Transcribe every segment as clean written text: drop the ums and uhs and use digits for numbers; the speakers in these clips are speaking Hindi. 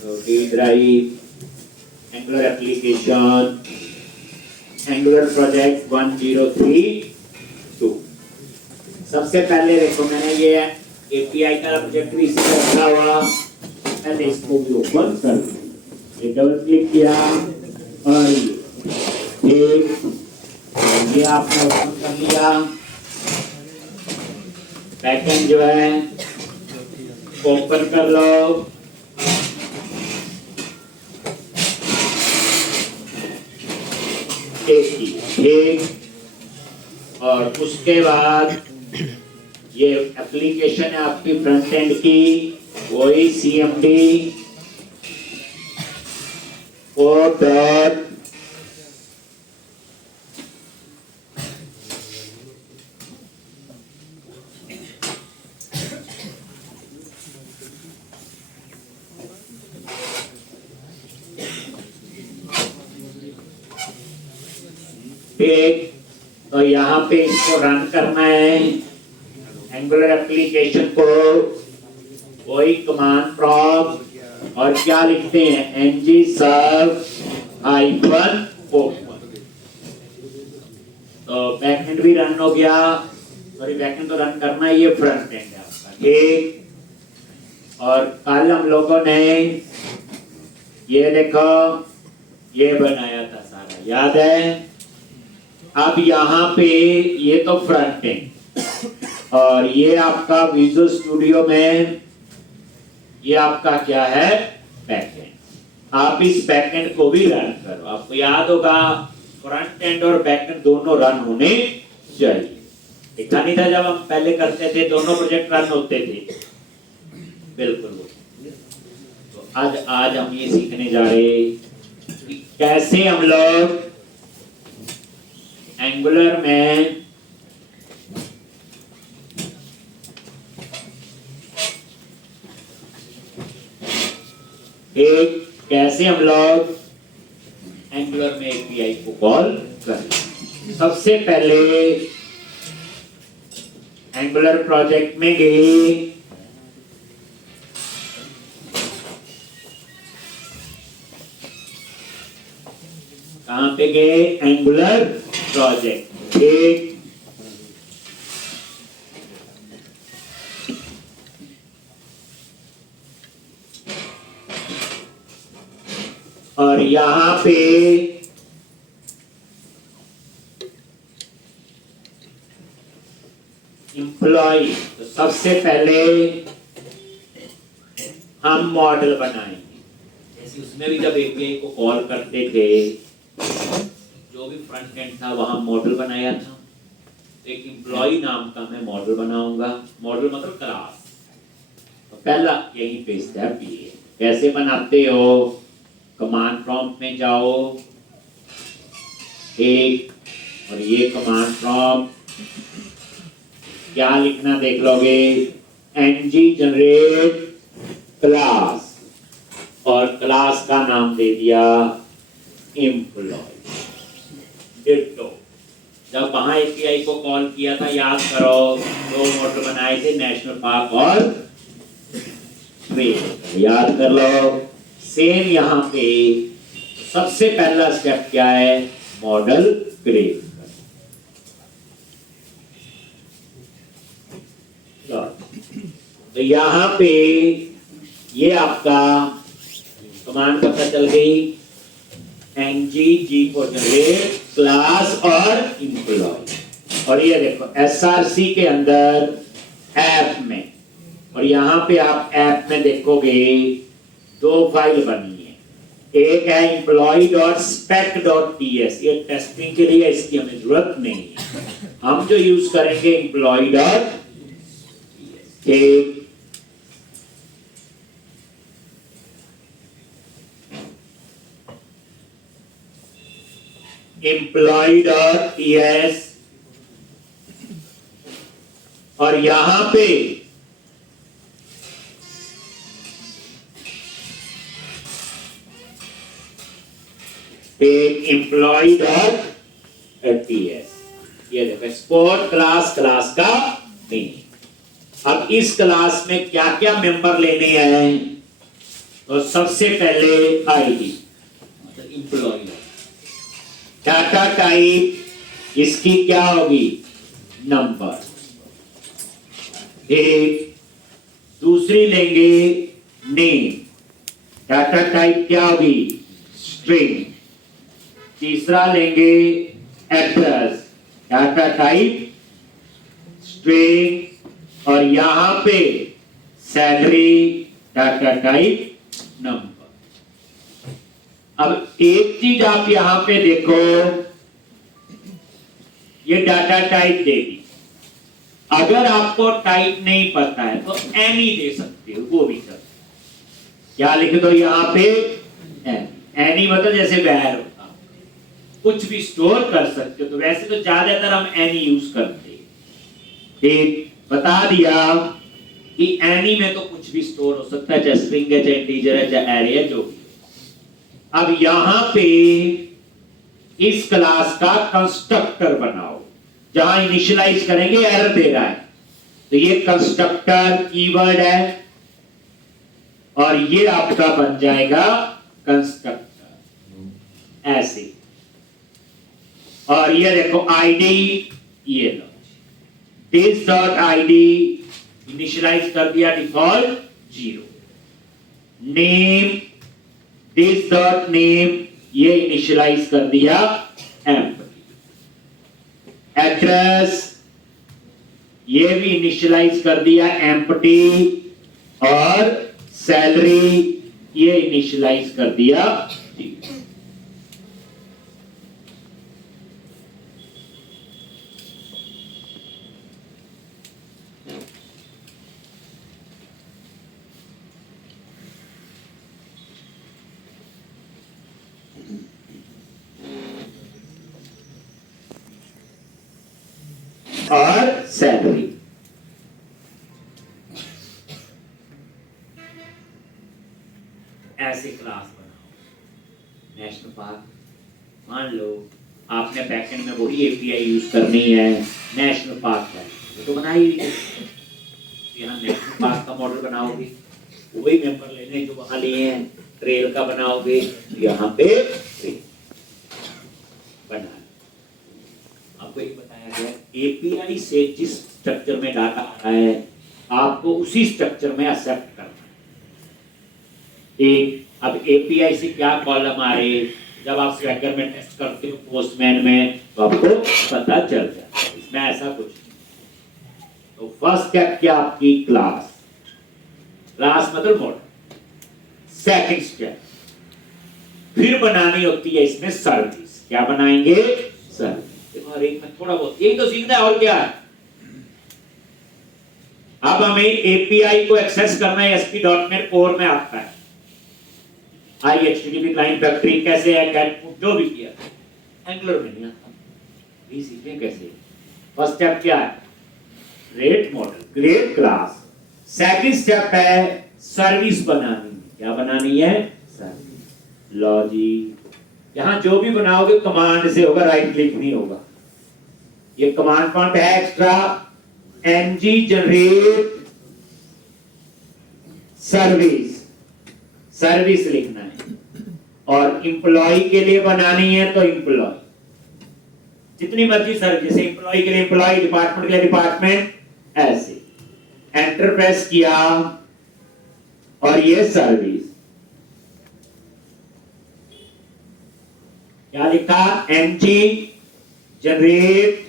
D drive, Angular application, Angular project 1032। सबसे पहले देखो मैंने ये API का प्रोजेक्ट भी इसी तरह रखा हुआ, पहले इसको भी ओपन कर दिया, ये डबल क्लिक किया और ये आपने ओपन कर लिया। बैकएंड जो है ओपन कर लो। ठीक, और उसके बाद ये एप्लीकेशन है आपकी फ्रंट एंड की, वही CMD .NET तो यहाँ पे इसको रन करना है एंगुलर एप्लीकेशन को, वही कमांड प्रॉम्प्ट और क्या लिखते हैं ng serve -open। तो बैकएंड भी रन हो गया, सॉरी बैकएंड तो रन करना है, ये फ्रंट एंड है आपका। ठीक, और कल हम लोगों ने ये देखो ये बनाया था सारा, याद है। अब यहाँ पे ये तो फ्रंट एंड और ये आपका विजुअल स्टूडियो में ये आपका क्या है बैकएंड। आप इस बैकएंड को भी रन करो, आपको याद होगा फ्रंट एंड और बैकएंड दोनों रन होने चाहिए। देखा नहीं था जब हम पहले करते थे दोनों प्रोजेक्ट रन होते थे, बिल्कुल। तो आज हम ये सीखने जा रहे हैं कि कैसे हम लोग एंगुलर में कैसे हम लोग एंगुलर में API को कॉल करें। सबसे पहले एंगुलर प्रोजेक्ट में गए, कहां पे गए एंगुलर प्रोजेक्ट। ठीक, और यहां पे एम्प्लॉय, तो सबसे पहले हम मॉडल बनाएंगे। जैसे उसमें भी जब API को कॉल करते थे जो भी फ्रंट एंड था वहां मॉडल बनाया था, एक एम्प्लॉय नाम का मैं मॉडल बनाऊंगा। मॉडल मतलब क्लास। तो पहला यहीं पे स्टेप ये कैसे बनाते हो, कमांड प्रॉम्प्ट में जाओ, एक और ये कमांड प्रॉम्प्ट क्या लिखना देख लोगे, ng जनरेट क्लास और क्लास का नाम दे दिया एम्प्लॉय। डिटो जब वहां API को कॉल किया था याद करो, दो मॉडल बनाए थे, नेशनल पार्क और ट्रेन, याद कर लो। सेम यहाँ पे सबसे पहला स्टेप क्या है, मॉडल क्रिएट करना। तो यहाँ पे ये आपका कमांड पता चल गई, ng for जनरेट क्लास और एम्प्लॉय। और ये देखो SRC के अंदर ऐप में, और यहाँ पे आप ऐप में देखोगे दो फाइल बनी है, एक है employee.spec.ts, ये टेस्टिंग के लिए, इसकी हमें जरूरत नहीं है, हम जो यूज करेंगे employee.ts। ठीक, employee.ts और यहां पे एक employee.ts, ये देखो एक्सपोर्ट क्लास का नेम। अब इस क्लास में क्या क्या मेंबर लेने हैं, तो सबसे पहले आईडी मतलब इंप्लॉय। डाटा टाइप इसकी क्या होगी? नंबर। एक दूसरी लेंगे नेम, डाटा टाइप क्या होगी? स्ट्रिंग। तीसरा लेंगे एड्रेस, डाटा टाइप स्ट्रिंग, और यहां पे सैलरी, डाटा टाइप नंबर। अब एक चीज आप यहां पे देखो, ये डाटा टाइप देगी। अगर आपको टाइप नहीं पता है तो एनी दे सकते हो, वो भी कर। क्या लिख दो यहां पे? एनी मतलब जैसे वैर होता, कुछ भी स्टोर कर सकते हो। तो वैसे तो ज्यादातर हम एनी यूज करते हैं। ठीक, बता दिया कि एनी में तो कुछ भी स्टोर हो सकता है, चाहे स्ट्रिंग है, चाहे इंटीजर है, चाहे एरे है, जो भी। अब यहां पे इस क्लास का कंस्ट्रक्टर बनाओ, जहां इनिशियलाइज करेंगे एरर दे रहा है, तो ये कंस्ट्रक्टर कीवर्ड है और ये आपका बन जाएगा कंस्ट्रक्टर ऐसे। और ये देखो आईडी, ये लो दिस डॉट आईडी इनिशियलाइज कर दिया default 0। Name this dot name ये इनिशियलाइज कर दिया एम्प्टी। एड्रेस ये भी इनिशियलाइज कर दिया एम्प्टी, और सैलरी ये इनिशियलाइज कर दिया 0। और सैलरी। ऐसे क्लास बनाओ। नेशनल पार्क, मान लो आपने बैकएंड में वही एपीआई यूज करनी है, नेशनल पार्क है तो बनाइए। यहाँ नेशनल पार्क का मॉडल बनाओगे, वही मेंबर लेने जो वहां लिए हैं। ट्रेल का बनाओगे, यहाँ पे बना। आपको ये बताया गया एपीआई से जिस स्ट्रक्चर में डाटा आ रहा है आपको उसी स्ट्रक्चर में एक्सेप्ट करना है। एक अब एपीआई से क्या कॉलम आ रहे, जब आप स्वैगर में टेस्ट करते हो पोस्टमैन में तो आपको पता चल जाता है। इसमें ऐसा कुछ नहीं। तो फर्स्ट स्टेप क्या आपकी क्लास, क्लास मतलब मॉडल। सेकंड स्टेप फिर बनानी होती है इसमें सर्विस। क्या बनाएंगे? सर्विस। और एक में थोड़ा बहुत यही तो सीखना है, और क्या है। अब हमें एपीआई को एक्सेस करना है ASP.NET कोर में आता है। HTTP क्लाइंट फैक्ट्री कैसे है, कैटपुट जो भी किया, एंगुलर में नहीं आता। ये सीखें कैसे। फर्स्ट स्टेप क्या है? Create model, create class. Second step है सर्विस बनानी। क्या बनानी है? सर्विस। लॉजिक यहां जो भी बनाओगे कमांड से होगा, राइट क्लिक नहीं होगा। ये कमांड पॉइंट है extra, ng generate service, service लिखना है। और इंप्लॉय के लिए बनानी है तो इंप्लॉय, जितनी मर्जी सर्विस, जैसे इंप्लॉय के लिए इंप्लॉय, डिपार्टमेंट के लिए डिपार्टमेंट, ऐसे। एंटर प्रेस किया और ये सर्विस। क्या लिखा? ng जनरेट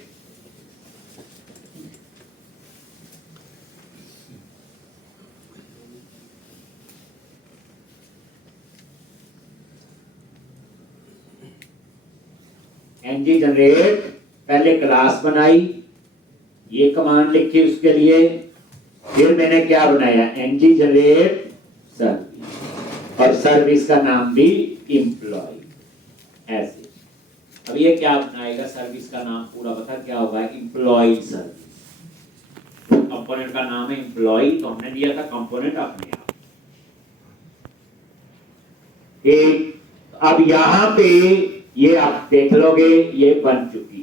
ng जनरेट, पहले क्लास बनाई, ये कमांड लिखी उसके लिए। फिर मैंने क्या बनाया? ng जनरेट सर्विस, और सर्विस का नाम भी इंप्लॉय, ऐसे। अब ये क्या बनाएगा? सर्विस का नाम पूरा बता क्या होगा? Employee service. कंपोनेंट का नाम है इंप्लॉय, तो हमने दिया था कंपोनेंट अपने आप। एक अब यहां पे ये आप देख लोगे, ये बन चुकी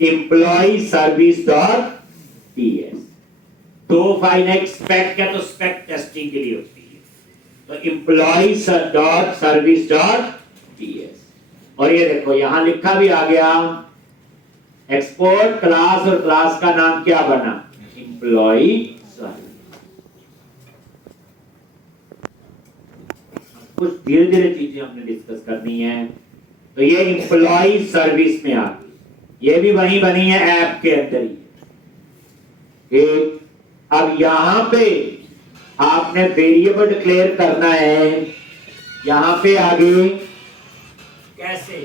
है इंप्लॉय सर्विस डॉट पीएस। दो फाइल है, स्पेक का तो स्पेक टेस्टिंग के लिए होती है, तो employ dot service dot PS, और ये देखो यहां लिखा भी आ गया एक्सपोर्ट क्लास, और क्लास का नाम क्या बना, एम्प्लॉय सर्विस। कुछ धीरे धीरे चीजें हमने डिस्कस करनी है। तो ये एम्प्लॉय सर्विस में आ गई, ये भी वही बनी है ऐप के अंदर ही। अब यहां पे आपने वेरिएबल डिक्लेयर करना है, यहां पे आगे कैसे,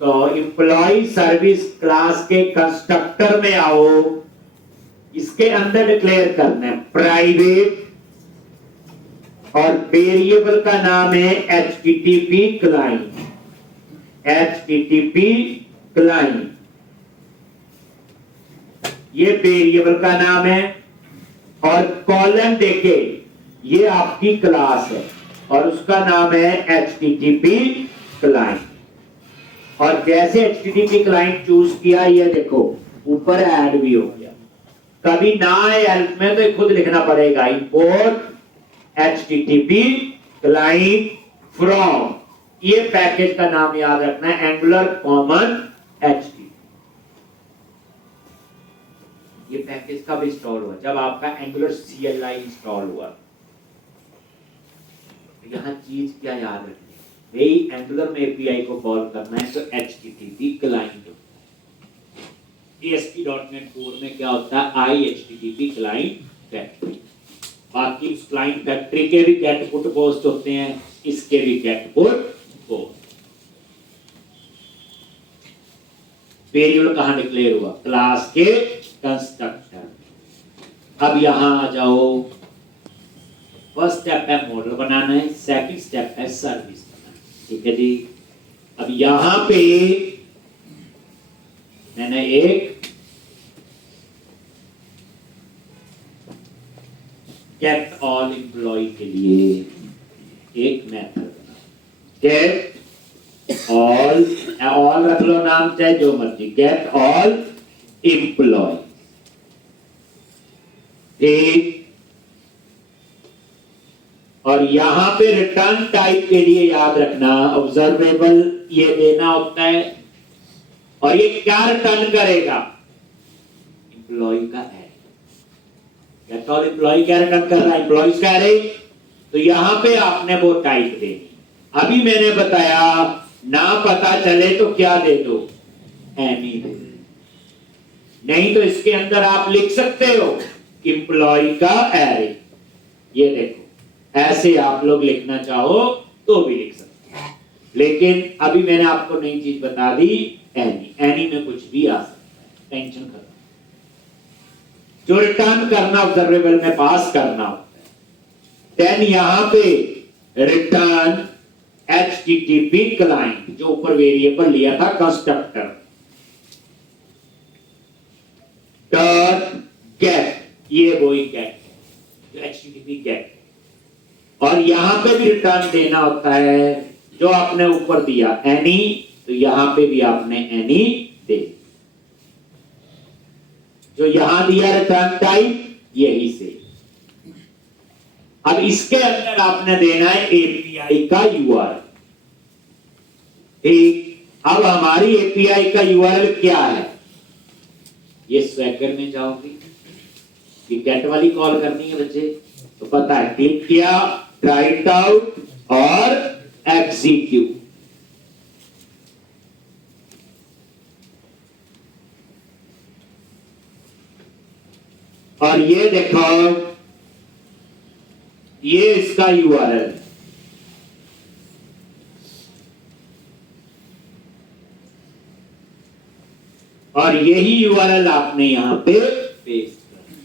तो एम्प्लॉय सर्विस क्लास के कंस्ट्रक्टर में आओ, इसके अंदर डिक्लेयर करना है प्राइवेट, और वेरिएबल का नाम है HTTP क्लाइंट, HTTP क्लाइंट, ये वेरिएबल का नाम है, और कॉलम देके ये आपकी क्लास है और उसका नाम है HTTP क्लाइंट। और जैसे HTTP क्लाइंट चूज किया, ये देखो ऊपर ऐड भी हो गया। कभी ना आए हेल्प में तो खुद लिखना पड़ेगा, इंपोर्ट HTTP क्लाइंट फ्रॉम, ये पैकेज का नाम याद रखना है, एंगुलर कॉमन HTTP। ये पैकेज कब इंस्टॉल हुआ, जब आपका एंगुलर CLI इंस्टॉल हुआ। यहां चीज क्या याद रखनी है, भाई एंगुलर में API को कॉल करना है तो HTTP क्लाइंट। ASP.NET कोर में क्या होता है, IHTTP क्लाइंट फैक्ट्री। बाकी उस क्लाइंट फैक्ट्री के भी गेट पुट पोस्ट होते हैं, इसके भी गेट पुट पोस्ट। वेरिएबल कहां डिक्लेयर हुआ, क्लास के कंस्ट्रक्टर। अब यहां आ जाओ, फर्स्ट स्टेप है मॉडल बनाना है, सेकंड स्टेप है सर्विस बनाना, ठीक है जी। अब यहां पे मैंने एक गेट ऑल एम्प्लॉय के लिए एक मेथड बना, गेट ऑल रख लो नाम चाहे जो मर्जी, गेट ऑल एम्प्लॉय, ठीक। और यहां पे रिटर्न टाइप के लिए याद रखना ऑब्जर्वेबल ये देना होता है, और ये क्या रिटर्न करेगा, एम्प्लॉय का एरे। गेट ऑल एम्प्लॉय क्या रिटर्न कर रहा है, एम्प्लॉयज का एरे। तो यहां पे आपने वो टाइप देनी। अभी मैंने बताया ना पता चले तो क्या दे दो, एनी दे दो, नहीं तो इसके अंदर आप लिख सकते हो एम्प्लॉय का एरे। ये देखो ऐसे आप लोग लिखना चाहो तो भी लिख सकते हैं, लेकिन अभी मैंने आपको नई चीज बता दी, एनी में कुछ भी आ सकता है, टेंशन खत्म। जो रिटर्न करना ऑब्जर्वेबल में पास करना होता है, देन यहां पे रिटर्न HTTP क्लाइंट, जो ऊपर वेरिएबल लिया था कंस्ट्रक्टर, डॉट गेट, ये वही गेट जो HTTP गेट। और यहां पे भी रिटर्न देना होता है जो आपने ऊपर दिया एनी, तो यहां पे भी आपने एनी दे, जो यहां दिया रिटर्न टाइप यही से। अब इसके अंदर आपने देना है API का URL, ठीक। अब हमारी API का URL क्या है, ये स्वैगर में जाओगे, ये गेट वाली कॉल करनी है बच्चे, तो पता है, क्लिक किया, राइट आउट और एग्जीक्यूट। और ये देखो ये इसका URL है, और यही URL आपने यहां पे पेस्ट करना,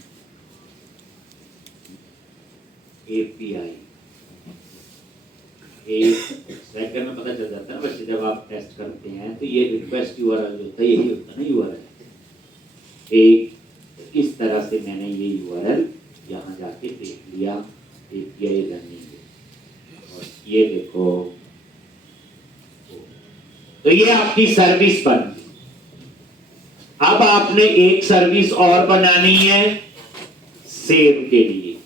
API। एक सेकंड में पता चल जाता है बच्चे, जब आप टेस्ट करते हैं तो ये रिक्वेस्ट URL जो होता है यही होता है ना URL। एक इस तरह से मैंने ये URL यहां जाके देख लिया, API रनिंग, और ये देखो, तो ये आपकी सर्विस बन गई। अब आपने एक सर्विस और बनानी है सेव के लिए,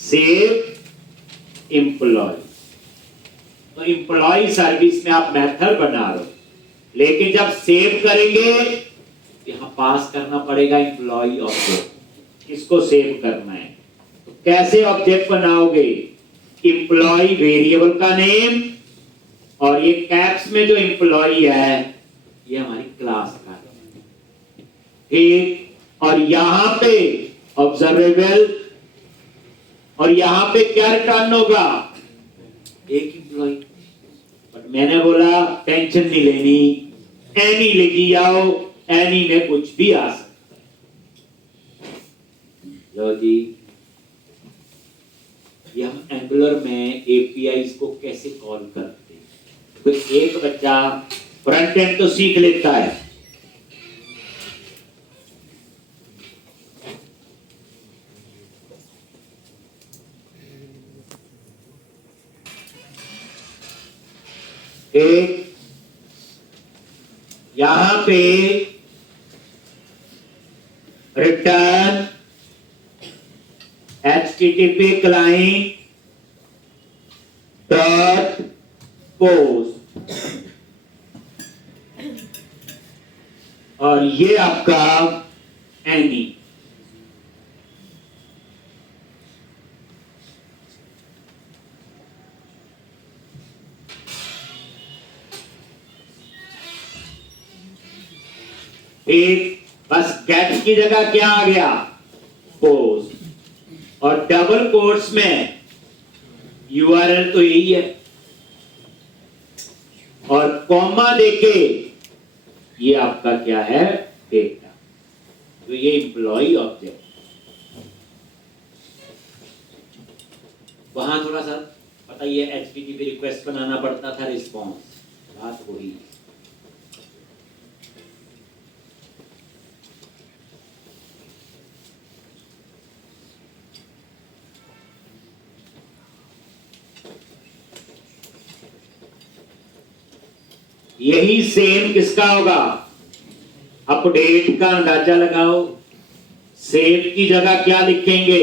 सेव एम्प्लॉय। तो एम्प्लॉय सर्विस में आप मेथड बना रहे हो, लेकिन जब सेव करेंगे यहां पास करना पड़ेगा एम्प्लॉय ऑब्जेक्ट, इसको सेव करना है। तो कैसे ऑब्जेक्ट बनाओगे? एम्प्लॉय वेरिएबल का नेम, और ये कैप्स में जो एम्प्लॉय है ये हमारी क्लास का है, ठीक। और यहां पे ऑब्जर्वेबल, और यहां पे क्या रिटर्न होगा? एक एम्प्लॉय। बट मैंने बोला टेंशन नहीं लेनी, एनी लिखी जाओ, एनी में कुछ भी आ सकता है। लो जी, ये हम एंगुलर में एपीआई को कैसे कॉल करते हैं, तो एक बच्चा फ्रंट एंड तो सीख लेता है, एक यहां पे return http client dot post, और ये आपका एनी। एक बस गेट की जगह क्या आ गया? पोस्ट। और डबल कोट्स में यूआरएल तो यही है, और कॉमा देके ये आपका क्या है? डेटा। तो ये एम्प्लॉय ऑब्जेक्ट। वहां थोड़ा सा पता ही है, एचटीटीपी रिक्वेस्ट बनाना पड़ता था, रिस्पॉन्स, बात वही। यही सेम किसका होगा? अपडेट का अंदाजा लगाओ। सेव की जगह क्या लिखेंगे?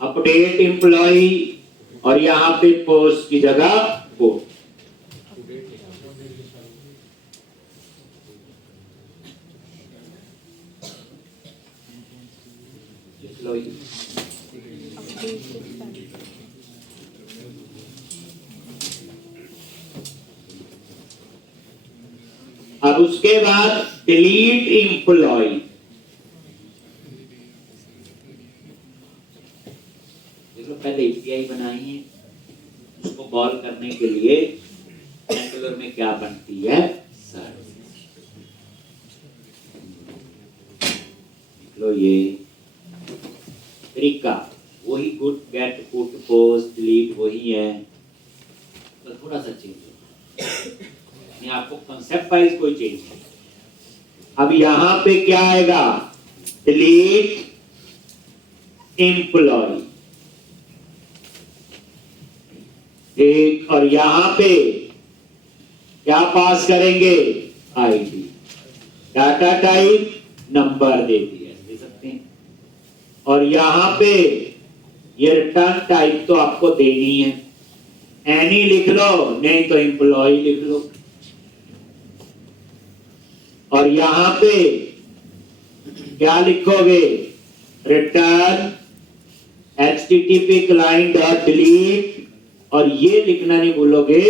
अपडेट एम्प्लॉय, और यहां पे पोस्ट की जगह पोस्ट। अब उसके बाद डिलीट एम्प्लॉय। देखो पहले एपीआई बनाई है, उसको कॉल करने के लिए एंगुलर में क्या बनती है? सर्विस। लो ये तरीका वही, good get put post delete वही है, तो थोड़ा सा चेंज होगा, आपको कंसेप्ट वाइज कोई चेंज नहीं। अब यहां पे क्या आएगा? डिलीट एम्प्लॉय, एक। और यहां पे क्या पास करेंगे? आईडी। डाटा टाइप नंबर दे दिया, दे सकते हैं। और यहां पे ये रिटर्न टाइप तो आपको देनी है, एनी लिख लो, नहीं तो एम्प्लॉय लिख लो। और यहां पे क्या लिखोगे? Return http client dot delete, और ये लिखना नहीं भूलोगे,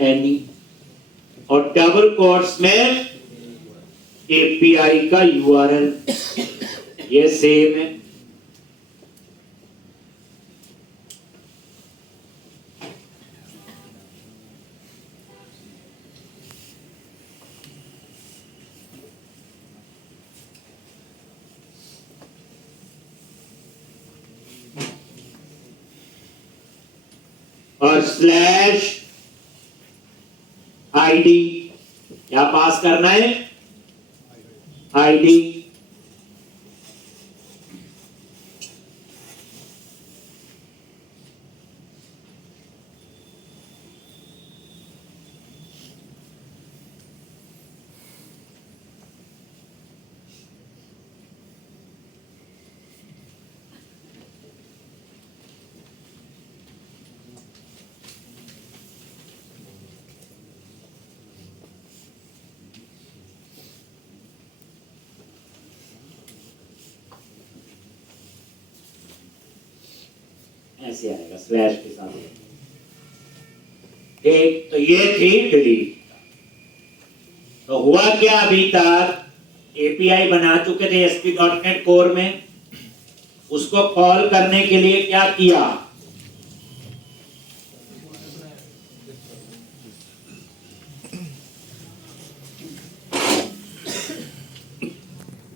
एनी। और डबल कोट्स में एपीआई का यूआरएल, ये सेम है। और स्लैश आईडी क्या पास करना है? आईडी। ऐसे आएगा स्लैश के साथ। ठीक, तो ये थी डिलीट। तो हुआ क्या, अभी तक एपीआई बना चुके थे ASP.NET कोर में, उसको कॉल करने के लिए क्या किया,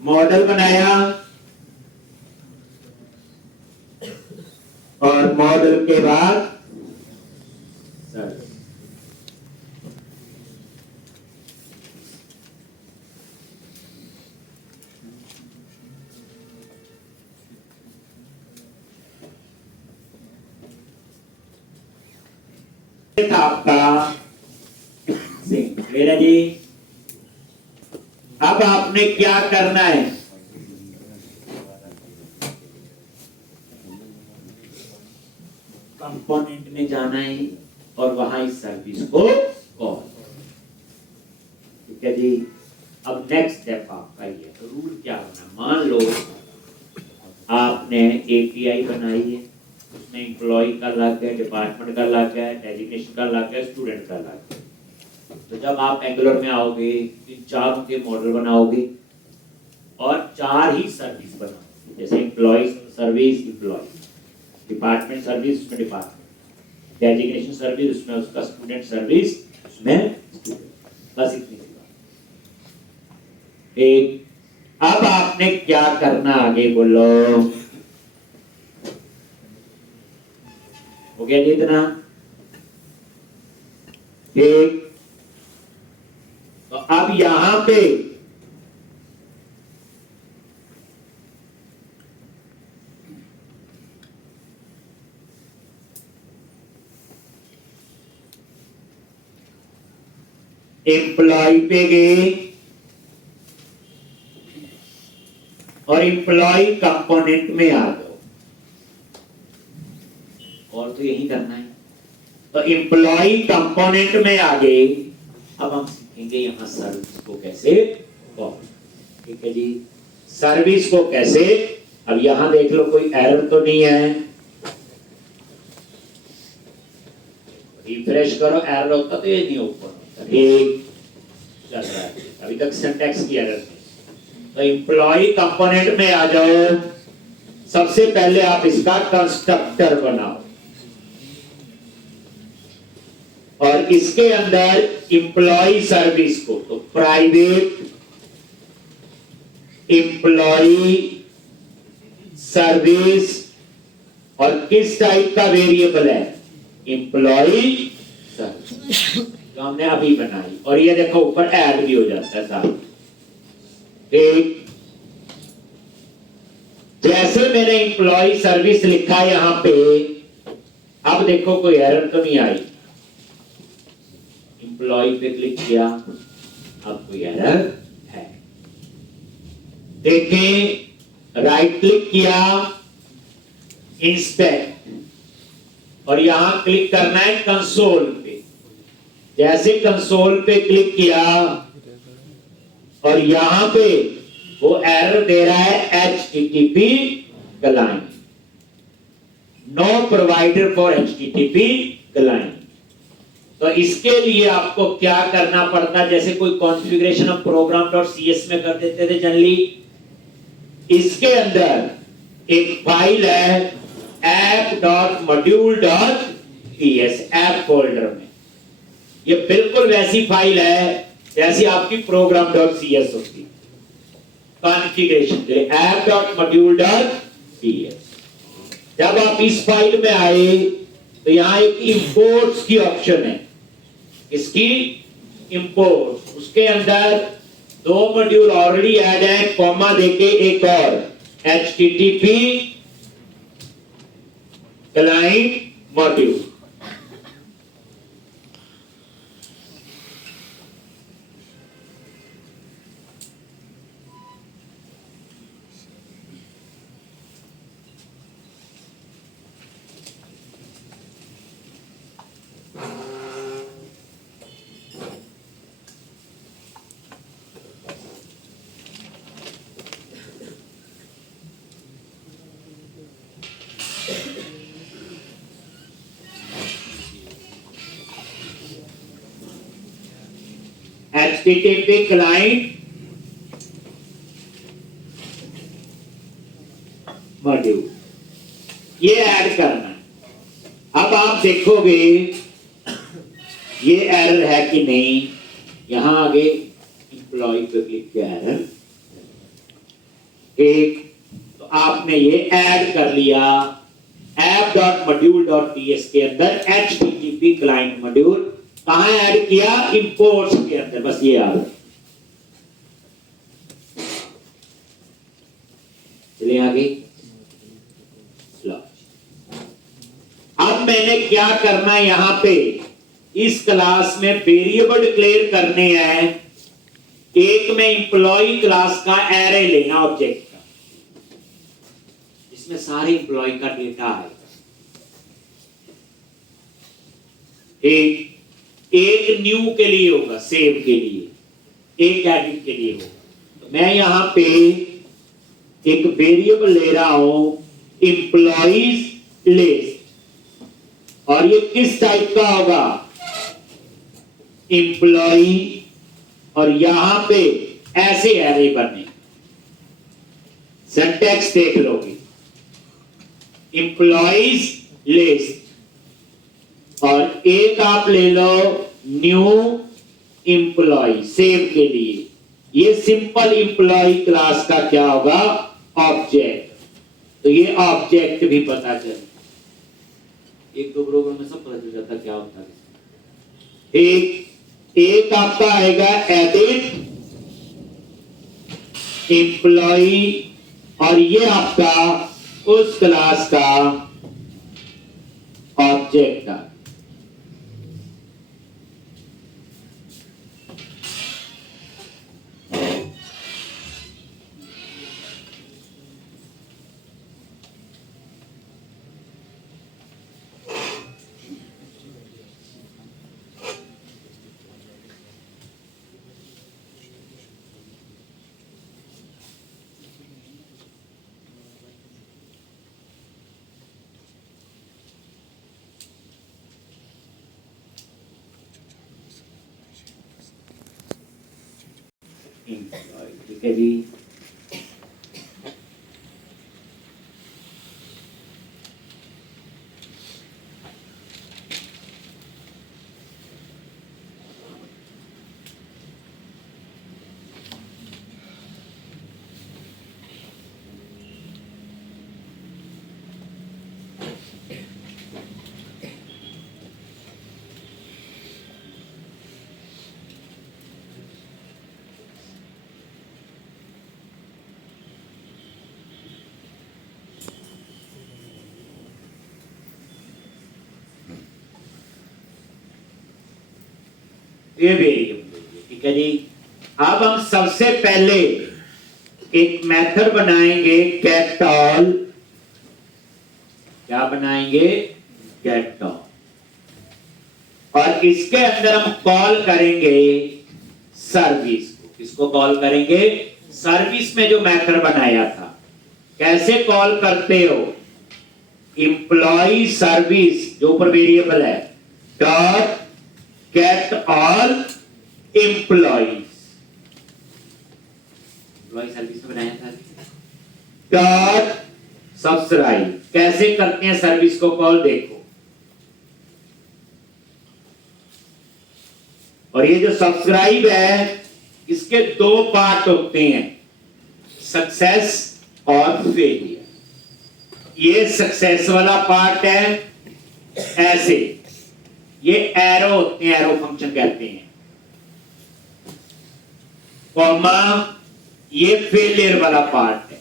मॉडल बनाया और मॉडल के बाद था आपका मेरा जी। अब आपने क्या करना है, कंपोनेंट में जाना है और वहां इस सर्विस को कॉल। ठीक है जी। अब नेक्स्ट स्टेप आपका ये तो रूल क्या होना, मान लो आपने एपीआई बनाई है, उसमें एम्प्लॉय का लग है, डिपार्टमेंट का लग है, डेजिग्नेशन का लग है, स्टूडेंट का लग है। तो जब आप एंगुलर में आओगे इन चारों के मॉडल बनाओगे और 4 ही सर्विस बनाओगे, जैसे employ service employ, department service उसमें डिपार्टमेंट, डेजिग्नेशन सर्विस उसमें उसका, स्टूडेंट सर्विस उसमें स्टूडेंट, बस इतनी सी बात। एक, अब आपने क्या करना आगे बोलो, हो गया जी इतना। ठीक, तो अब यहां पे एम्प्लॉय पे गए और एम्प्लॉय कंपोनेंट में आ जाओ, और तो यही करना है। तो एम्प्लॉय कंपोनेंट में आ गए। अब हम सीखेंगे यहां सर्विस को कैसे कॉल। ठीक है जी, सर्विस को कैसे। अब यहां देख लो कोई एरर तो नहीं है, रिफ्रेश करो, एरर होता तो ये नहीं ओपन होता। ठीक चल रहा है, अभी तक सिंटैक्स की एरर नहीं। तो एम्प्लॉय कंपोनेंट में आ जाओ। सबसे पहले आप इसका कंस्ट्रक्टर बनाओ और इसके अंदर एम्प्लॉय सर्विस को, तो प्राइवेट एम्प्लॉय सर्विस, और किस टाइप का वेरिएबल है, एम्प्लॉय सर्विस, जो हमने अभी बनाई। और ये देखो ऊपर ऐड भी हो जाता है साथ। ठीक, जैसे मैंने एम्प्लॉय सर्विस लिखा यहां पे, अब देखो कोई एरर तो नहीं आई। एम्प्लॉय पे क्लिक किया, अब कोई एरर है। देखें, राइट क्लिक किया, इंस्पेक्ट, और यहां क्लिक करना है कंसोल पे। जैसे कंसोल पे क्लिक किया और यहां पे वो एरर दे रहा है HTTP client, no provider for HTTP client. तो इसके लिए आपको क्या करना पड़ता है, जैसे कोई कॉन्फ़िगरेशन हम program.cs में कर देते थे जनरली, इसके अंदर एक फाइल है app.module.ts, ऐप फोल्डर में। ये बिल्कुल वैसी फाइल है जैसी आपकी program.cs होती है कॉन्फ़िगरेशन के लिए, app.module.ts। जब आप इस फाइल में आए तो यहां एक इंपोर्ट्स की ऑप्शन है, इसकी इंपोर्ट, उसके अंदर 2 मॉड्यूल ऑलरेडी ऐड है, कॉमा देके एक और HTTP client module. HTTP client module, ये ऐड करना है। अब आप देखोगे ये एरर है कि नहीं, यहां आगे एम्प्लॉय पे क्लिक किया एरर एक, तो आपने ये ऐड कर लिया app.module.ts के अंदर HTTP क्लाइंट मॉड्यूल। कहां ऐड किया? इंपोर्ट्स के अंदर, बस ये याद। चलिए आगे। अब मैंने क्या करना है, यहां पे इस क्लास में वेरिएबल डिक्लेयर करने हैं। एक में एम्प्लॉय क्लास का एरे लेना ऑब्जेक्ट का, जिसमें सारे एम्प्लॉय का डेटा है। एक न्यू के लिए होगा, सेव के लिए, एक एडिट के लिए होगा। तो मैं यहां पे एक वेरिएबल ले रहा हूं एम्प्लॉइज लिस्ट, और ये किस टाइप का होगा? एम्प्लॉय, और यहां पे ऐसे एरे बने, सिंटैक्स देख लोगे, एम्प्लॉइज लिस्ट, और एक आप ले लो न्यू एम्प्लॉय सेव के लिए। ये सिंपल एम्प्लॉय क्लास का क्या होगा? ऑब्जेक्ट। तो ये ऑब्जेक्ट भी पता चले, एक दो प्रोग्राम में सब पता चल जाता क्या होता है। एक आपका आएगा एडिट एम्प्लॉय, और ये आपका उस क्लास का ऑब्जेक्ट है। ठीक है जी। ये वेरिएबल, ठीक है जी। अब हम सबसे पहले एक मेथड बनाएंगे गेट ऑल। क्या बनाएंगे? गेट ऑल, और इसके अंदर हम कॉल करेंगे सर्विस को। किसको कॉल करेंगे? सर्विस में जो मेथड बनाया था। कैसे कॉल करते हो? एम्प्लॉय सर्विस जो ऊपर वेरिएबल है, dot get all employees. Employ service में बनाया था। Dot subscribe. कैसे करते हैं सर्विस को कॉल? देखो, और ये जो सब्सक्राइब है, इसके दो पार्ट होते हैं, सक्सेस और फेलियर। ये सक्सेस वाला पार्ट है, ऐसे ये एरो होते हैं, एरो फंक्शन कहते हैं, कॉमा ये फेलियर वाला पार्ट है,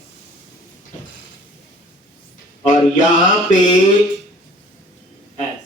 और यहां पे ऐसे।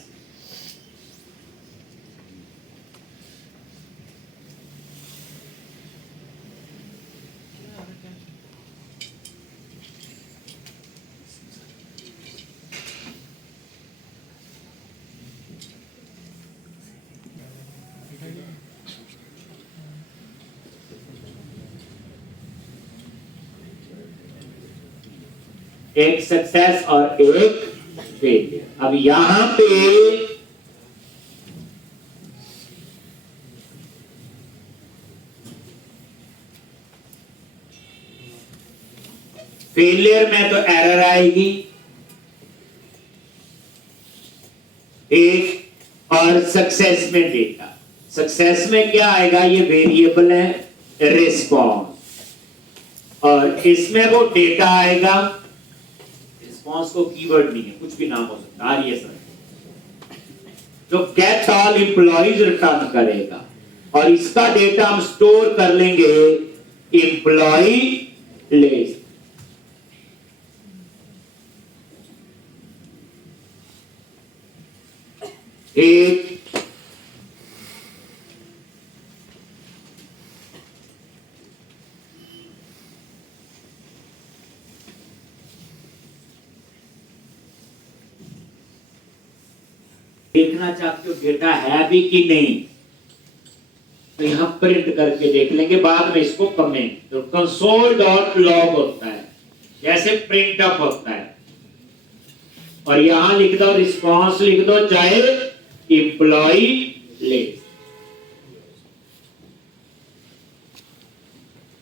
एक सक्सेस और एक फेलियर। अब यहां पे फेलियर में तो एरर आएगी एक, और सक्सेस में डेटा। सक्सेस में क्या आएगा, ये वेरिएबल है रिस्पॉन्स, और इसमें वो डेटा आएगा। रिस्पॉन्स को कीवर्ड नहीं है, कुछ भी नाम हो सकता है, ये सर जो गेट ऑल एम्प्लॉइज रिटर्न करेगा, और इसका डेटा हम स्टोर कर लेंगे एम्प्लॉय लिस्ट। एक देखना चाहते हो डेटा है भी कि नहीं, तो यहां प्रिंट करके देख लेंगे, बाद में इसको कमेंट। तो कंसोल डॉट लॉग होता है, जैसे प्रिंट अप होता है, और यहां लिख दो रिस्पॉन्स, लिख दो चाहे एम्प्लॉय लिस्ट,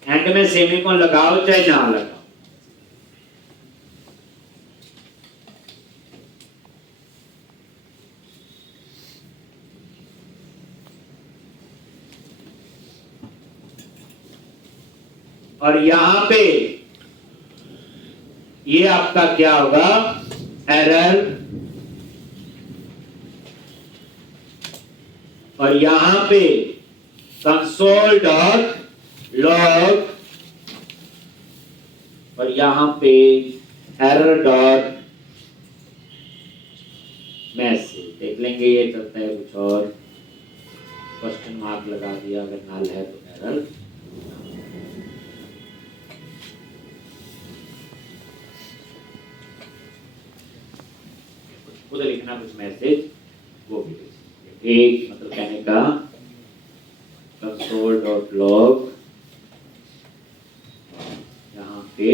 एंड में सेमीकोलन लगाओ चाहे ना लगाओ। और यहां पे ये आपका क्या होगा, एरर, और यहां पे कंसोल डॉट लॉग, और यहां पे एरर डॉट मैसेज। देख लेंगे ये चलता है कुछ और, क्वेश्चन मार्क लगा दिया, अगर नल है तो एरर। उधर लिखना कुछ मैसेज, वो भी एक, मतलब कहने का कंसोल डॉट लॉग, यहाँ पे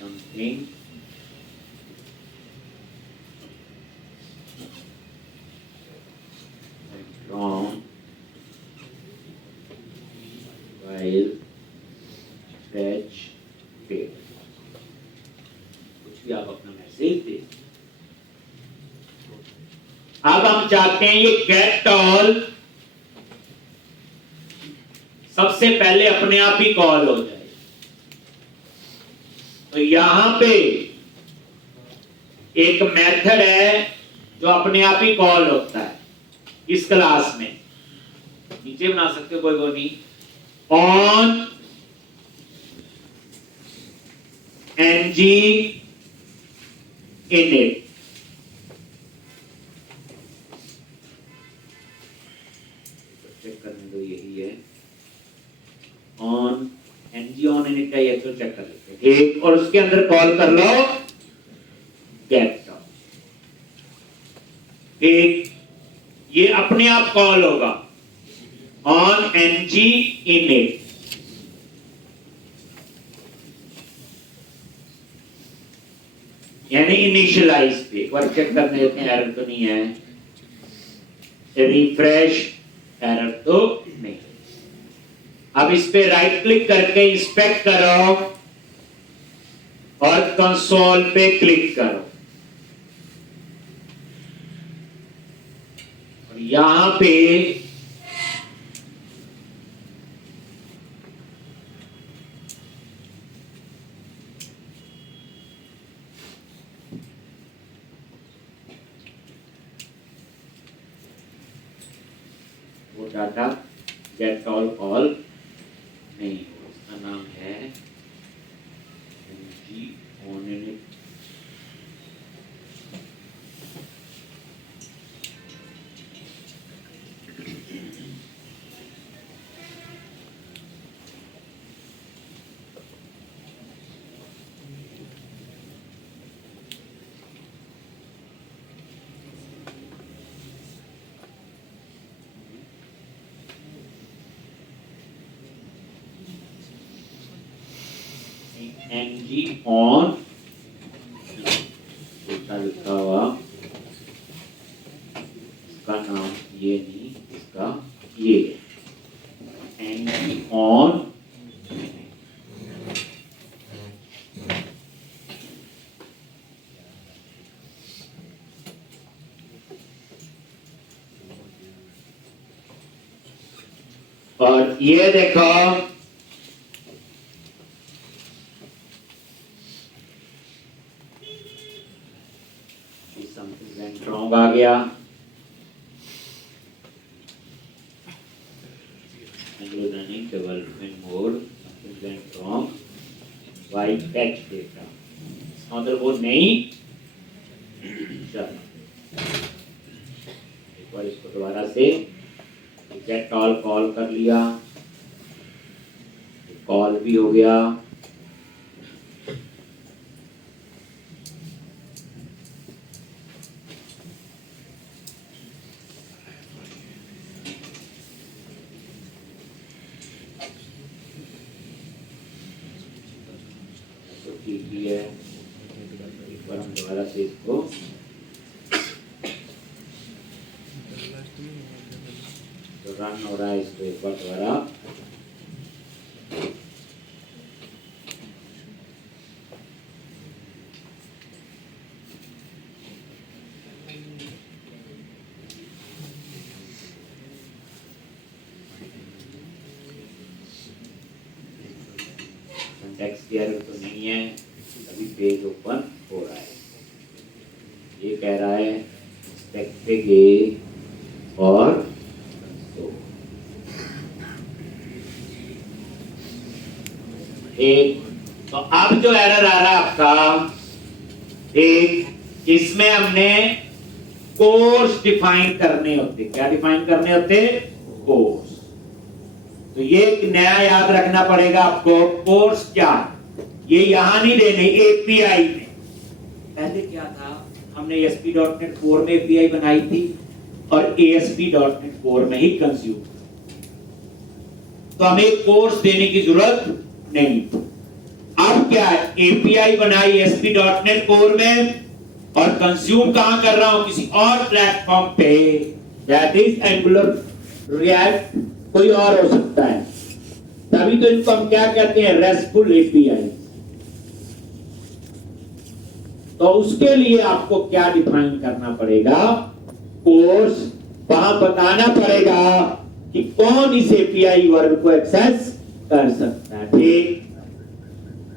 something wrong while fetch failed, कुछ भी आप अपना मैसेज दे। अब हम चाहते हैं ये गेट ऑल सबसे पहले अपने आप ही कॉल हो जाए, तो यहां पे एक मेथड है जो अपने आप ही कॉल होता है इस क्लास में, नीचे बना सकते हो, कोई नहीं, ऑन ng init, चेक करने दो, यही है ऑन ng ऑन init का, ये तो चेक कर लेते हैं एक, और उसके अंदर कॉल कर लो गेट ऑल, एक, ये अपने आप कॉल होगा ऑन ng init, यानी इनिशियलाइज पे। एक बार चेक करने देते हैं, एरर तो नहीं है, रिफ्रेश, एरर तो नहीं। अब इस पे राइट क्लिक करके इंस्पेक्ट करो और कंसोल पे क्लिक करो, और यहां पे वो डाटा गेट ऑल कॉल नहीं, उसका नाम है ng on init। ng on लिखा हुआ, इसका नाम ये नहीं, इसका ये ng on और ये देखो समथिंग वेंट रॉन्ग आ गया, running development mode, something went wrong, why fetch data, मतलब वो नहीं। चलो एक बार इसको दोबारा से गेट ऑल कॉल कर लिया, कॉल भी हो गया, तो ठीक ही है। एक बार हम दोबारा से इसको तो रन हो रहा है, इसको एक बार दोबारा टेक्स्ट एरर तो नहीं है, अभी पेज ओपन हो रहा है। ये कह रहा है एक्सपेक्टेड ए और तो एक, तो अब जो एरर आ रहा है आपका, एक इसमें हमने कोर्स डिफाइन करने होते। क्या डिफाइन करने होते? कोर्स। तो ये एक नया याद रखना पड़ेगा आपको, कोर्स क्या, ये यहां नहीं देने, एपीआई में। पहले क्या था, हमने ASP.NET Core में एपीआई बनाई थी और ASP.NET Core में ही कंज्यूम, तो हमें कोर्स देने की जरूरत नहीं। अब क्या है, एपीआई बनाई ASP.NET Core में और कंज्यूम कहां कर रहा हूं, किसी और प्लेटफॉर्म पे, दैट इज एंगुलर, रिएक्ट, कोई और हो सकता है। तभी तो इनको हम क्या कहते हैं, रेस्टफुल एपीआई। तो उसके लिए आपको क्या डिफाइन करना पड़ेगा, कोर्स। वहां बताना पड़ेगा कि कौन इस एपीआई वर्ग को एक्सेस कर सकता है। ठीक,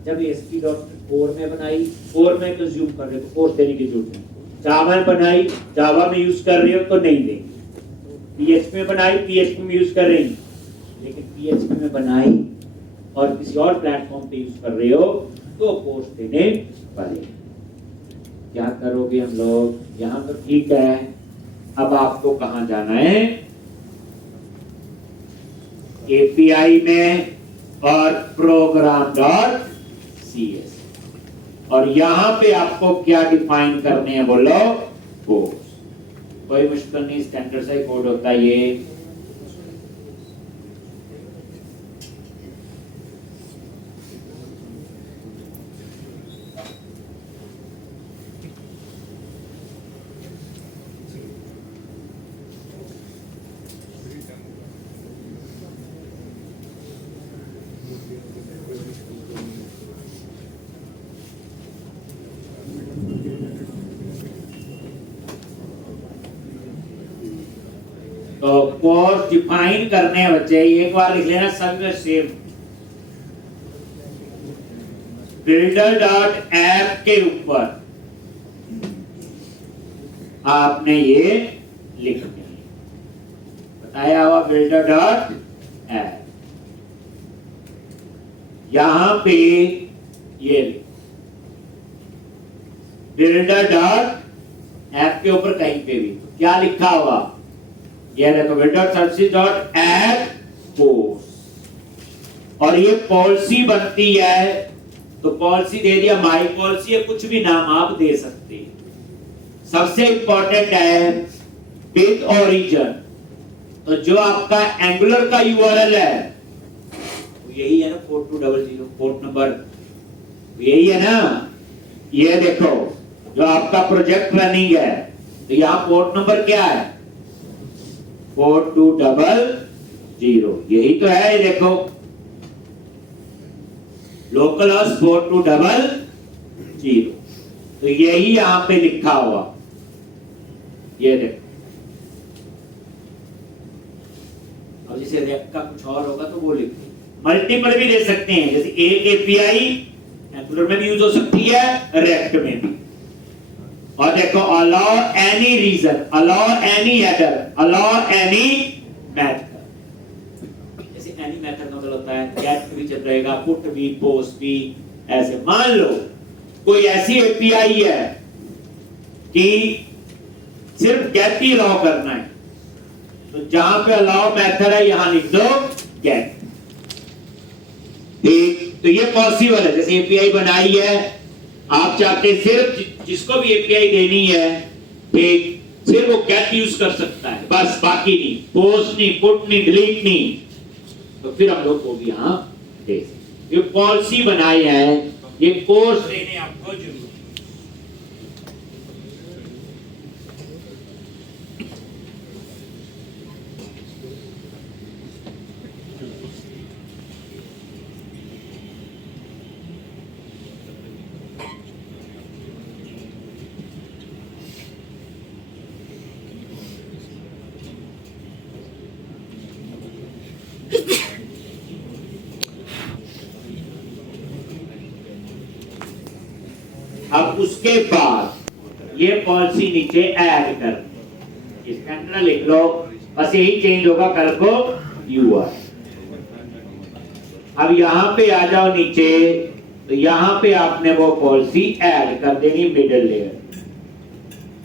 जब ASP.NET Core में बनाई, Core में कंज्यूम कर रहे हो तो कोर्स देने की जरूरत नहीं। जावा में बनाई, जावा में यूज कर रहे हो तो नहीं देंगे। PHP में बनाई, PHP में यूज कर रहे हैं, लेकिन PHP में बनाई और किसी और प्लेटफॉर्म पे यूज कर रहे हो तो कोर्स देने पड़ेगा। क्या करोगे हम लोग, यहां तो ठीक है। अब आपको कहां जाना है, एपीआई में और program.cs, और यहां पे आपको क्या डिफाइन करने हैं, बोलो, कोर्स। कोई मुश्किल नहीं, स्टैंडर्ड सा ही कोड होता है ये। तो कोर्स डिफाइन करने बच्चे एक बार लिख लेना, सब में सेम। builder.app के ऊपर आपने ये लिख दिया, बताया हुआ builder.app। यहां पे ये builder.app के ऊपर कहीं पे भी क्या लिखा हुआ, ये देखो builder.services.app कोर्स, और ये पॉलिसी बनती है, तो पॉलिसी दे दिया, माई पॉलिसी है, कुछ भी नाम आप दे सकते हैं। सबसे इंपॉर्टेंट है विद ओरिजिन, तो जो आपका एंगुलर का यूआरएल है तो यही है ना, 4200 पोर्ट नंबर यही है ना। ये देखो जो आपका प्रोजेक्ट रनिंग है, तो यहाँ पोर्ट नंबर क्या है, 4200, यही तो है। ये देखो लोकल हाउस 4200, तो यही यहां पे लिखा हुआ, ये देखो। अब जैसे रेक का कुछ और होगा तो वो लिख दो। मल्टीपल भी दे सकते हैं, जैसे एक एपीआई एंगुलर में भी यूज हो सकती है, रेक्ट में भी। और देखो allow any origin, allow any header, allow any method. जैसे एनी मेथड का मतलब होता है गेट भी चल रहेगा, पुट भी, पोस्ट भी, ऐसे। मान लो कोई ऐसी एपीआई है कि सिर्फ गेट ही अलाउ करना है, तो जहां पे अलाउ मेथड है यहां लिख दो गेट। ठीक, तो ये पॉसिबल है। जैसे एपीआई बनाई है, आप चाहते सिर्फ जिसको भी एपीआई देनी है, ठीक, सिर्फ वो गेट यूज कर सकता है बस, बाकी नहीं, पोस्ट नहीं, पुट नहीं, डिलीट नहीं, तो फिर हम लोग को भी यहां दे। ये पॉलिसी बनाई है, ये कोर्स लेने आपको जरूरी। अब उसके बाद ये पॉलिसी नीचे ऐड कर, इसके अंदर लिख लो, बस यही चेंज होगा कल को यूआर। अब यहां पे आ जाओ नीचे, तो यहां पे आपने वो पॉलिसी ऐड कर देनी मिडल लेयर।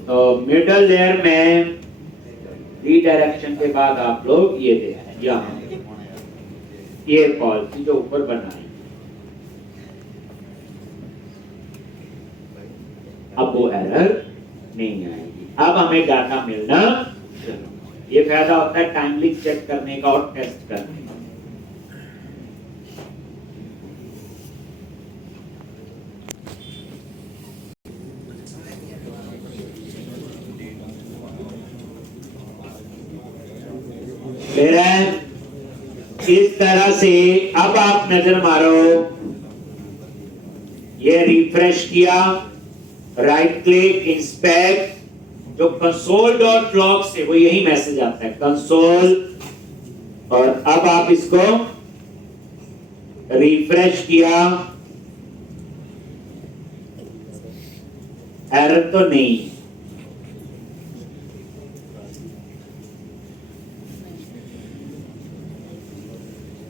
तो मिडल लेयर में रीडायरेक्शन के बाद आप लोग ये दे यहां ये पॉलिसी जो ऊपर बनाई, अब वो एरर नहीं आएगी। अब हमें डाटा मिलना, ये फायदा होता है टाइमली चेक करने का और टेस्ट करने का। फिर इस तरह से अब आप नजर मारो, ये रिफ्रेश किया, राइट क्लिक, इंस्पेक्ट, जो console.log से वो यही मैसेज आता है कंसोल। और अब आप इसको रिफ्रेश किया, एरर तो नहीं,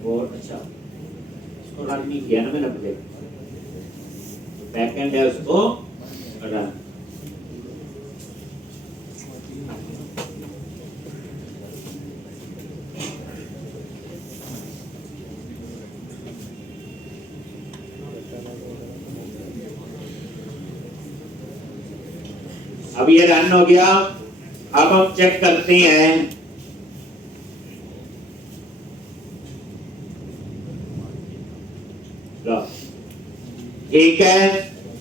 और अच्छा इसको रन नहीं किया ना मैंने, अपने बैकएंड है उसको रन। अब ये रन हो गया। अब हम चेक करते हैं, ठीक है,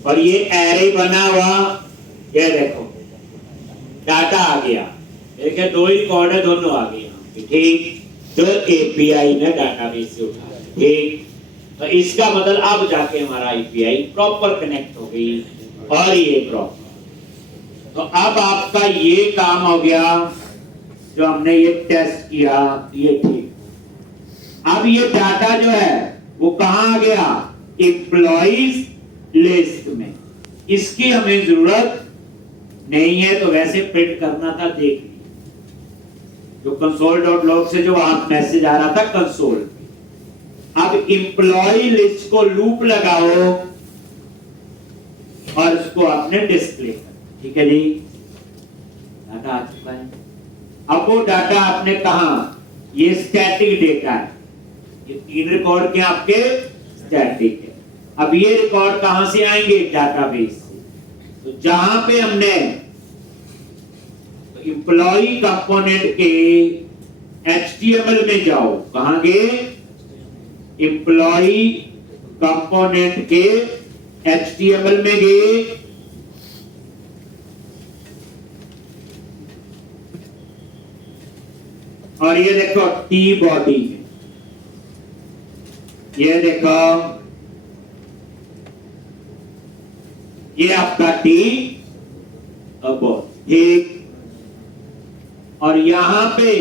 और ये एरे बना हुआ, ये देखो डाटा आ गया, देखिए दो ही रिकॉर्ड है, दोनों आ गए यहाँ पे, ठीक, जो एपीआई ने डाटाबेस से उठाया, ठीक। तो इसका मतलब अब जाके हमारा एपीआई प्रॉपर कनेक्ट हो गई, और ये प्रॉपर। तो अब आपका ये काम हो गया, जो हमने ये टेस्ट किया, ये ठीक। अब ये डाटा जो है वो कहां आ गया, एम्प्लॉइज लिस्ट में। इसकी हमें जरूरत नहीं है, तो वैसे प्रिंट करना था, देख लीजिए जो console.log से जो आप मैसेज आ रहा था कंसोल। अब एम्प्लॉय लिस्ट को लूप लगाओ और इसको आपने डिस्प्ले कर, ठीक है जी, डाटा आ चुका है। अब वो डाटा आपने कहा, ये स्टैटिक डेटा है, ये 3 रिकॉर्ड के आपके स्टैटिक है। अब ये रिकॉर्ड कहां से आएंगे, डाटाबेस से। तो जहां पे हमने तो एम्प्लॉय कंपोनेंट के HTML में जाओ, कहां गए, एम्प्लॉय कंपोनेंट के HTML में गए, और ये देखो टी बॉडी, ये देखो ये आपका टी बॉडी, ठीक। और यहां पे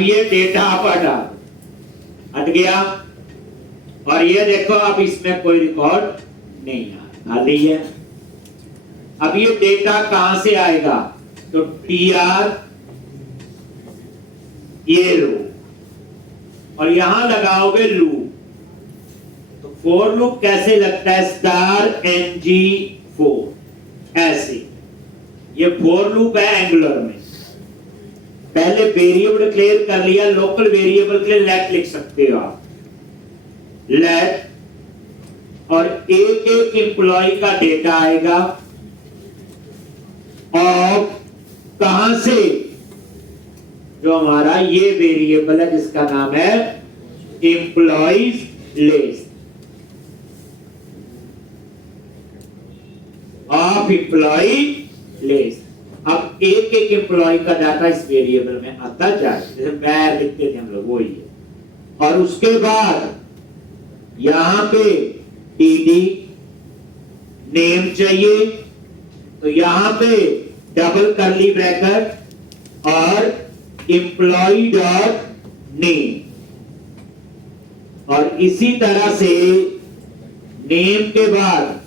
अब ये डेटा आप हट गया, और ये देखो अब इसमें कोई रिकॉर्ड नहीं है, खाली है। अब ये डेटा कहां से आएगा, तो TR ये लो, और यहां लगाओगे लूप। तो फोर लूप कैसे लगता है, *NG4 ऐसे। ये फोर लूप है एंगुलर में। पहले वेरिएबल क्लियर कर लिया, लोकल वेरिएबल के लिए लेट लिख सकते हो आप, लेट, और एक एक एम्प्लॉय का डेटा आएगा, और कहां से, जो हमारा ये वेरिएबल है जिसका नाम है employees list of employ list. अब एक एक एम्प्लॉय का डाटा इस वेरिएबल में आता जाए, जैसे बैर लिखते थे हम लोग, वही है। और उसके बाद यहां पे TD नेम चाहिए, तो यहां पे डबल करली ब्रैकेट और एम्प्लॉय डॉट नेम, और इसी तरह से नेम के बाद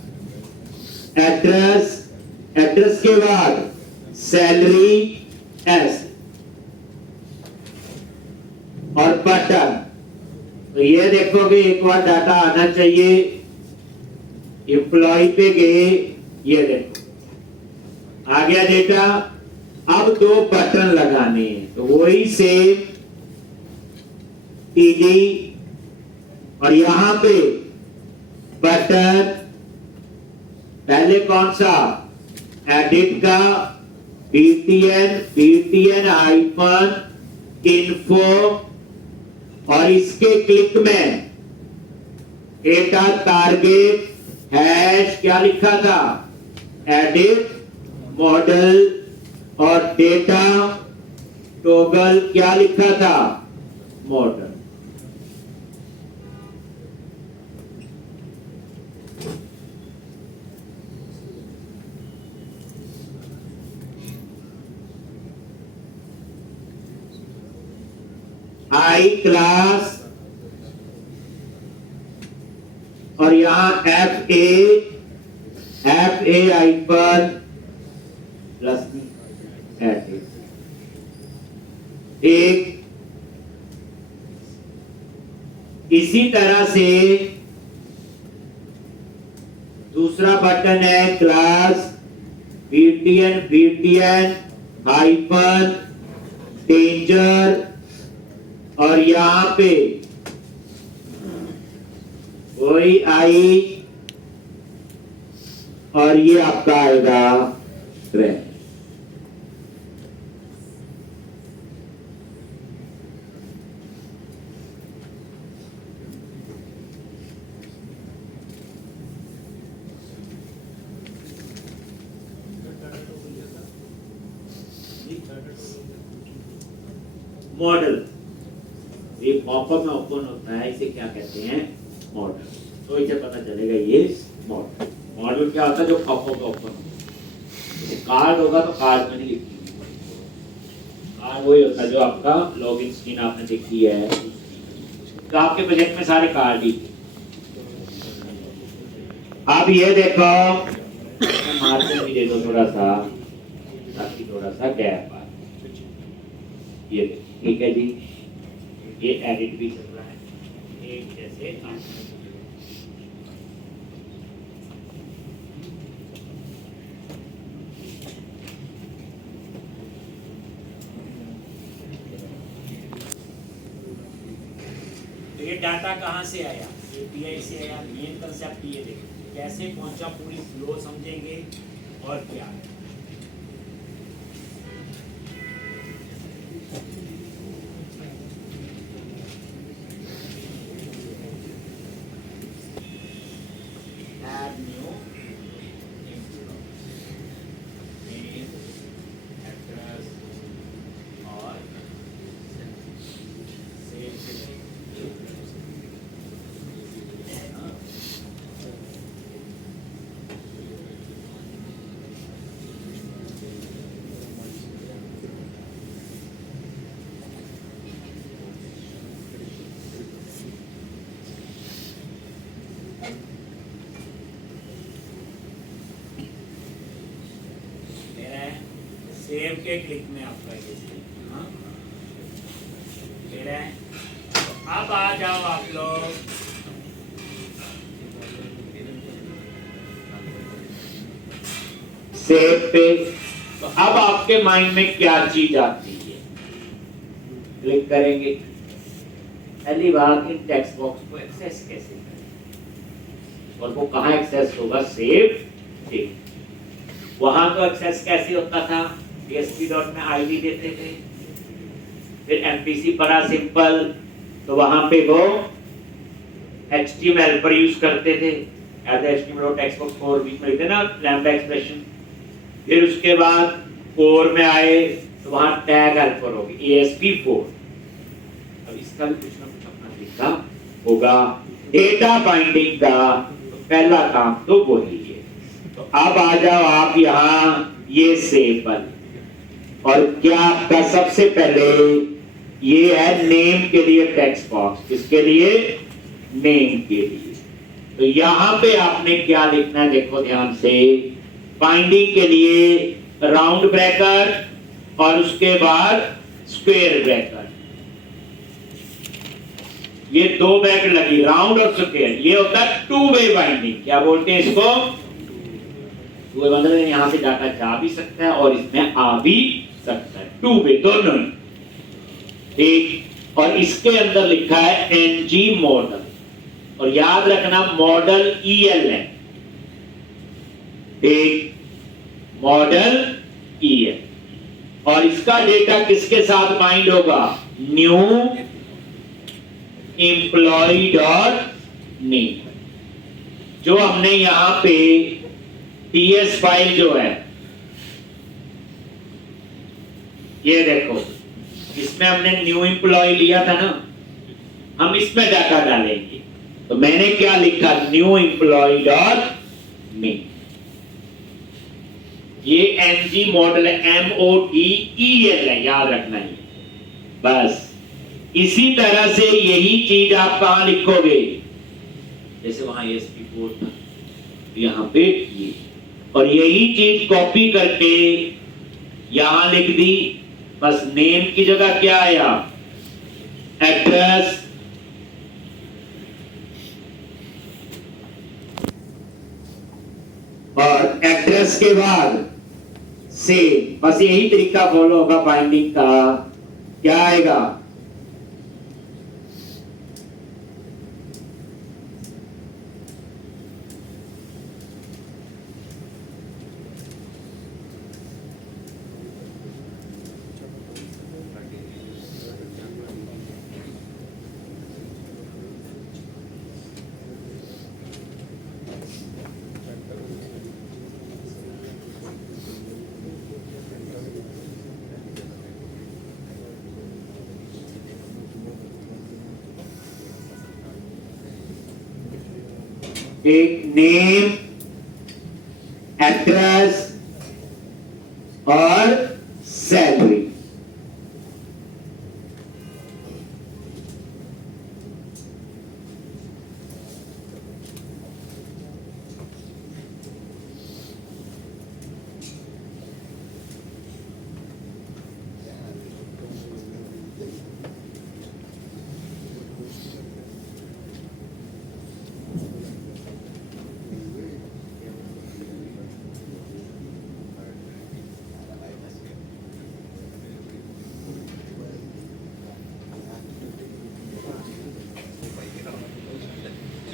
एड्रेस, एड्रेस के बाद सैलरी S, और बटन। तो ये देखोगे एक बार डाटा आना चाहिए, एम्प्लॉय पे गए, ये देखो आ गया डेटा। अब दो बटन लगाने हैं, तो वही सेम TD, और यहां पे बटन, पहले कौन सा, एडिट का BTN हाइफन इन्फो, और इसके क्लिक में डेटा टारगेट हैश क्या लिखा था, एडिट मॉडल, और डेटा टॉगल क्या लिखा था, मॉडल। आई क्लास, और यहां FA हाइफन प्लस एक। इसी तरह से दूसरा बटन है क्लास BTN हाइफन डेंजर, और यहां पे वही आई, और ये आपका आएगा ट्रेन। मॉडल, ये पॉपअप में ओपन होता है, इसे क्या कहते हैं, मॉडल। तो इसे पता चलेगा ये मॉडल। मॉडल क्या होता है, जो पॉपअप में ओपन होता है। कार्ड होगा तो कार्ड में नहीं लिखी, कार्ड वही होता है जो आपका लॉगिन स्क्रीन आपने देखी है, तो आपके प्रोजेक्ट में सारे कार्ड ही। अब ये देखो, मार्जिन भी दे दो थोड़ा सा, ताकि थोड़ा सा गैप आए। ये ठीक है जी, ये एडिट भी चल रहा है, एक जैसे तो ये डाटा कहाँ से आया, API से आया। मेन कंसेप्ट ये देखो कैसे पहुंचा, पूरी फ्लो समझेंगे और क्या है। सेव के क्लिक में आपका ये हाँ है। तो अब आ जाओ आप लोग सेव पे। तो अब आपके माइंड में क्या चीज आती है, क्लिक करेंगे। पहली बार इन टेक्स्ट बॉक्स को एक्सेस कैसे करें, और वो कहाँ एक्सेस होगा, सेव थे। वहां तो एक्सेस कैसे होता था, DSP डॉट में आईडी देते थे, फिर MPC बड़ा सिंपल, तो वहां पे वो HTML पर यूज करते थे, एज HTML टेक्स्ट बॉक्स कोर बीच में लिखते ना लैम्बडा एक्सप्रेशन। फिर उसके बाद कोर में आए तो वहां टैग हेल्पर होगी ASP4। अब इसका भी कुछ ना कुछ अपना तरीका होगा। डेटा बाइंडिंग का तो पहला काम तो वही है। तो अब आ जाओ आप यहाँ ये सेव पर, और क्या आपका सबसे पहले ये है नेम के लिए टेक्स्ट बॉक्स, किसके लिए, नेम के लिए। तो यहां पे आपने क्या लिखना है, देखो ध्यान से। बाइंडिंग के लिए राउंड ब्रैकेट और उसके बाद स्क्वायर ब्रैकेट, ये दो ब्रैकेट लगी, राउंड और स्क्वायर। ये होता है टू वे बाइंडिंग। क्या बोलते हैं इसको, टू वे मतलब यहां से डाटा जा भी सकता है और इसमें आ भी सकता है, टू वे दोनों ही। ठीक, और इसके अंदर लिखा है NG मॉडल, और याद रखना मॉडल EL है। ठीक, मॉडल EL, और इसका डेटा किसके साथ बाइंड होगा, न्यू एम्प्लॉय डॉट नेम। जो हमने यहां पे TS फाइल जो है, ये देखो, इसमें हमने न्यू एम्प्लॉय लिया था ना, हम इसमें डाटा डालेंगे। तो मैंने क्या लिखा, न्यू एम्प्लॉय डॉट नेम। ये NG मॉडल है, MODEL है, याद रखना है। बस इसी तरह से यही चीज आप कहां लिखोगे, जैसे वहां ASP4 था, यहां पे ये, और यही चीज कॉपी करके यहां लिख दी। बस नेम की जगह क्या आया, एड्रेस, और एड्रेस के बाद सेव। बस यही तरीका फॉलो होगा बाइंडिंग का। क्या आएगा, एक नेम, एड्रेस और सैलरी।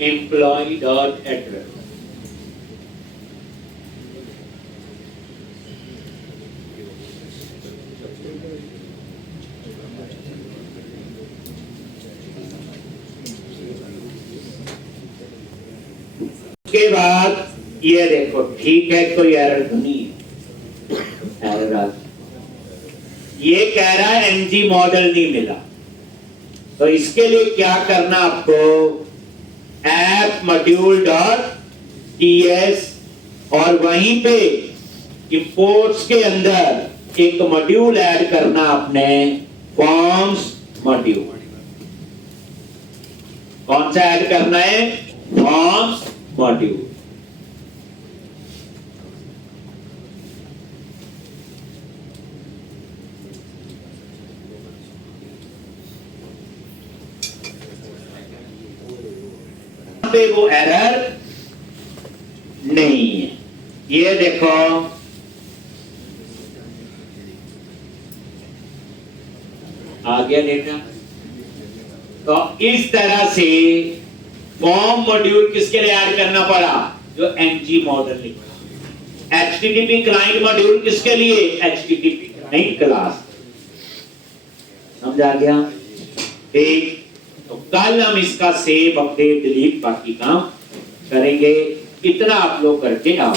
employee dot address, के बाद ये देखो, ठीक है, कोई एरर तो नहीं है, एरर ये कह रहा है NG मॉडल नहीं मिला। तो इसके लिए क्या करना आपको, ऐप मॉड्यूल डॉट TS, और वहीं पे इंपोर्ट्स के अंदर एक मॉड्यूल ऐड करना आपने, फॉर्म्स मॉड्यूल। कौन सा ऐड करना है, फॉर्म्स मॉड्यूल। पे वो एरर नहीं है। ये देखो आ गया डेटा। तो इस तरह से फॉर्म मॉड्यूल किसके लिए ऐड करना पड़ा? जो एनजी मॉडल लिखा। एचटीटीपी क्लाइंट मॉड्यूल किसके लिए? HTTP client class. समझ आ गया? ठीक। तो कल हम इसका सेव अपडेट डिलीट बाकी काम करेंगे। इतना आप लोग करके आओ।